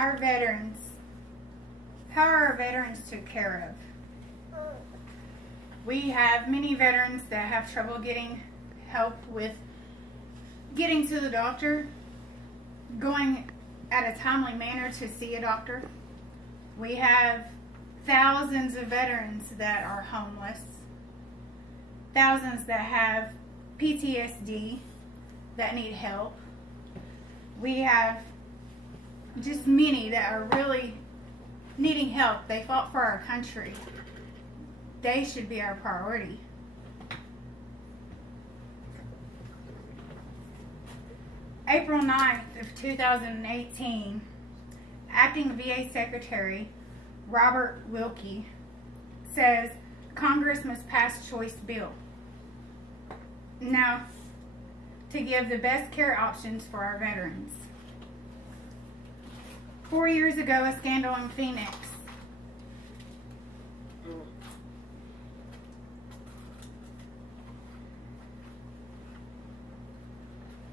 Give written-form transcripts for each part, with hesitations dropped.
Our veterans. How are our veterans took care of? We have many veterans that have trouble getting help with getting to the doctor, going at a timely manner to see a doctor. We have thousands of veterans that are homeless, thousands that have PTSD that need help. We have just many that are really needing help. They fought for our country. They should be our priority. April 9th of 2018, Acting VA Secretary Robert Wilkie says Congress must pass choice bill. Now, to give the best care options for our veterans. 4 years ago, a scandal in Phoenix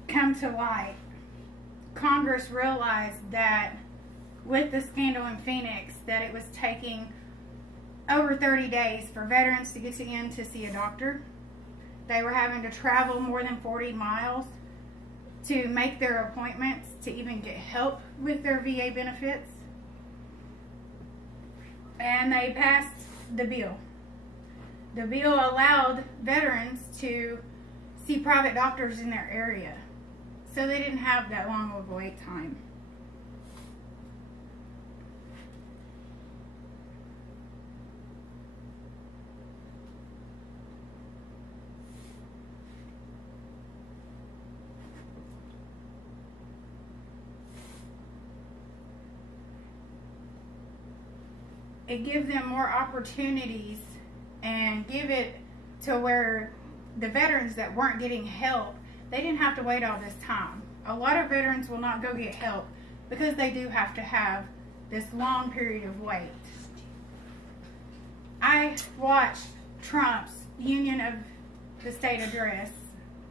come to light. Congress realized that with the scandal in Phoenix, that it was taking over 30 days for veterans to get in to see a doctor. They were having to travel more than 40 miles to make their appointments to even get help with their VA benefits. And they passed the bill. The bill allowed veterans to see private doctors in their area, so they didn't have that long of a wait time. It gives them more opportunities and give it to where the veterans that weren't getting help, they didn't have to wait all this time. A lot of veterans will not go get help because they do have to have this long period of wait. I watched Trump's Union of the State address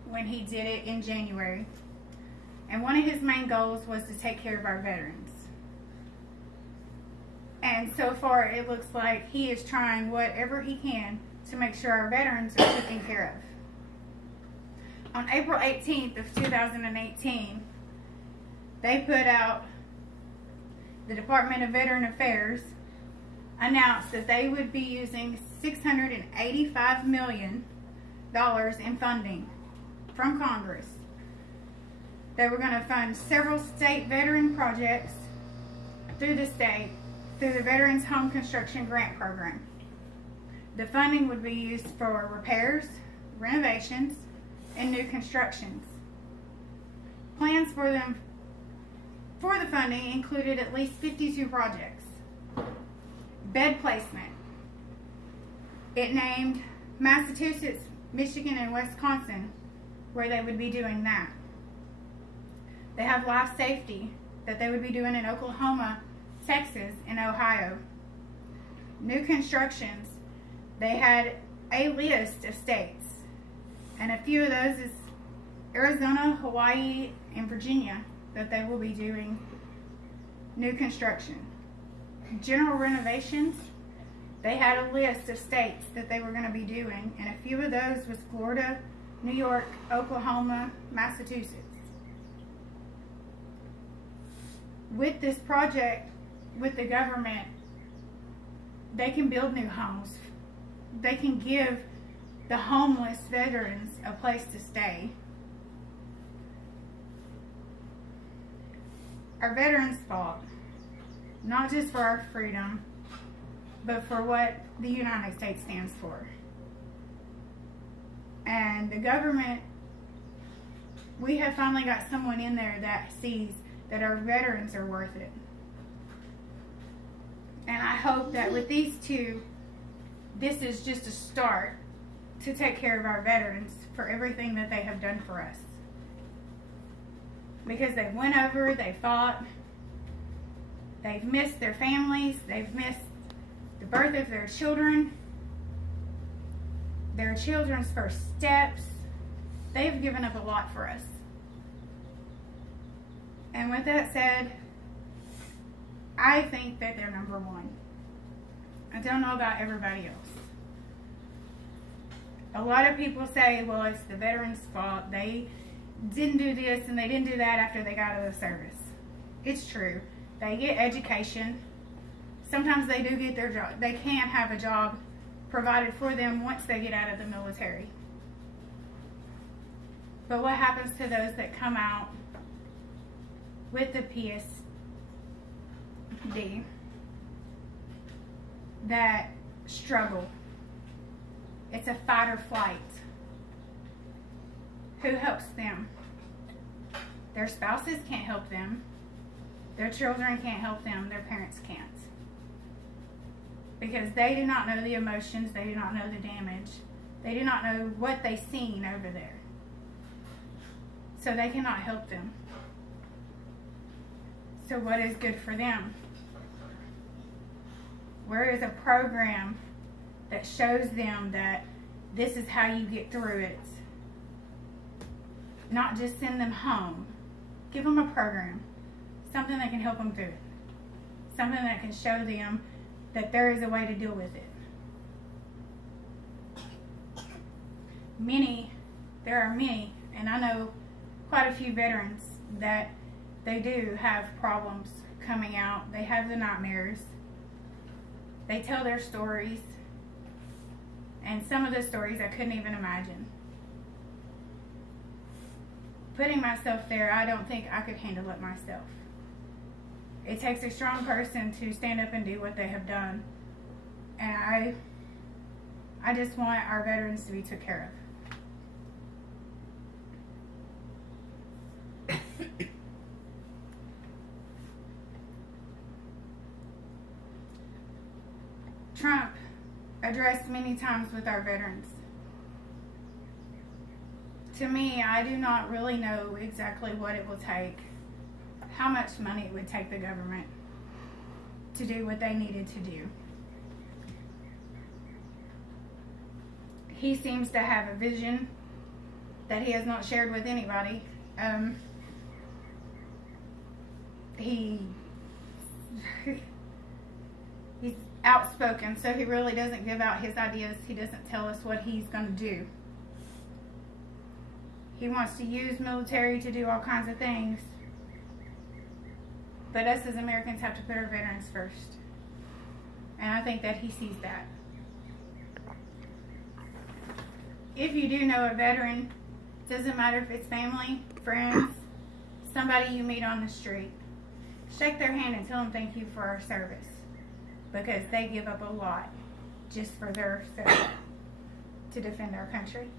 when he did it in January, and one of his main goals was to take care of our veterans. And so far, it looks like he is trying whatever he can to make sure our veterans are taken care of. On April 18th of 2018, they put out, the Department of Veteran Affairs announced that they would be using $685 million in funding from Congress. They were going to fund several state veteran projects through the state through the Veterans Home Construction Grant Program. The funding would be used for repairs, renovations, and new constructions. Plans for the funding included at least 52 projects. Bed placement. It named Massachusetts, Michigan, and Wisconsin where they would be doing that. They have life safety that they would be doing in Oklahoma, Texas, and Ohio. New constructions, they had a list of states, and a few of those is Arizona, Hawaii, and Virginia that they will be doing new construction. General renovations, they had a list of states that they were going to be doing, and a few of those was Florida, New York, Oklahoma, Massachusetts. With this project, with the government, they can build new homes. They can give the homeless veterans a place to stay. Our veterans fought, not just for our freedom, but for what the United States stands for. And the government, we have finally got someone in there that sees that our veterans are worth it. And I hope that with these two, this is just a start to take care of our veterans for everything that they have done for us. Because they went over, they fought, they've missed their families, they've missed the birth of their children's first steps. They've given up a lot for us. And with that said, I think that they're number one. I don't know about everybody else. A lot of people say, well, it's the veterans' fault. They didn't do this and they didn't do that after they got out of the service. It's true. They get education. Sometimes they do get their job. They can have a job provided for them once they get out of the military. But what happens to those that come out with the PSD that struggle? It's a fight or flight. Who helps them? Their spouses can't help them. Their children can't help them. Their parents can't. Because they do not know the emotions. They do not know the damage. They do not know what they've seen over there. So they cannot help them. So what is good for them? Where is a program that shows them that this is how you get through it? Not just send them home. Give them a program. Something that can help them through it. Something that can show them that there is a way to deal with it. There are many, and I know quite a few veterans that they do have problems coming out. They have the nightmares. They tell their stories. And some of the stories I couldn't even imagine. Putting myself there, I don't think I could handle it myself. It takes a strong person to stand up and do what they have done. And I just want our veterans to be taken care of. Trump addressed many times with our veterans. To me, I do not really know exactly what it will take, how much money it would take the government to do what they needed to do. He seems to have a vision that he has not shared with anybody. He's outspoken, so he really doesn't give out his ideas. He doesn't tell us what he's going to do. He wants to use military to do all kinds of things. But us as Americans have to put our veterans first. And I think that he sees that. If you do know a veteran, doesn't matter if it's family, friends, somebody you meet on the street, shake their hand and tell them thank you for our service. Because they give up a lot just for their service to defend our country.